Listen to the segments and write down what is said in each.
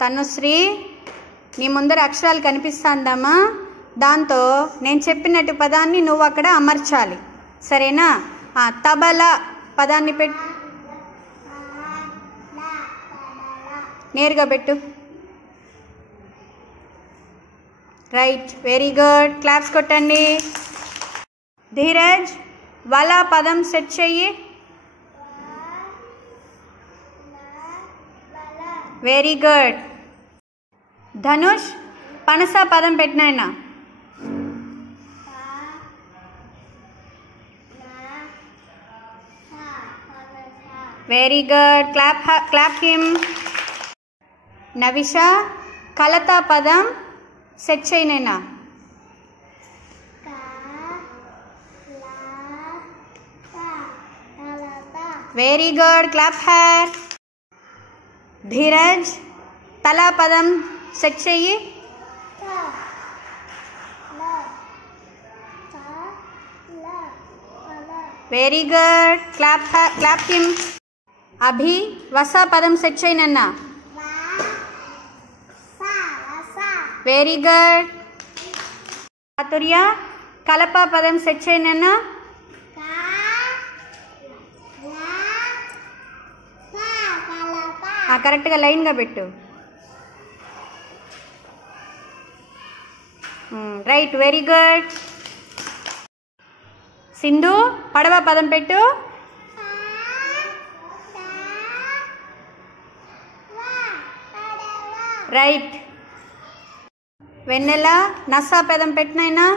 తనుశ్రీ నీ ముందర అక్షరాలు కనిపిస్తాందమ్మా, దాంతో నేను చెప్పినట్టు పదాన్ని నువ్వు అక్కడ అమర్చాలి, సరేనా? తబలా పదాన్ని పెట్టు, నేరుగా పెట్టు. రైట్, వెరీ గుడ్, క్లాప్స్ కొట్టండి. ధీరజ్ వల పదం సెట్ చెయ్యి. Very good. ధనుష్ పనస పదం పెట్టినాయన. Very good, clap him. Navisha కలత పదం సెట్ చేయనైనా. Very good, clap her. Dheeraj తల పదం సెట్ చెయ్యి. Very good, clap him. Abhi వస పదం సెట్ చేయనన్నా. Very good. చాతుర్య కలప పదం సెట్ చేయనన్నా. కరెక్ట్గా లైన్గా పెట్టు. Right, very good. సింధు పడవ పదం పెట్టు. రైట్. వెన్నెల నస పదం పెట్టినైనా.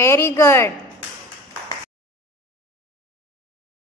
Very good.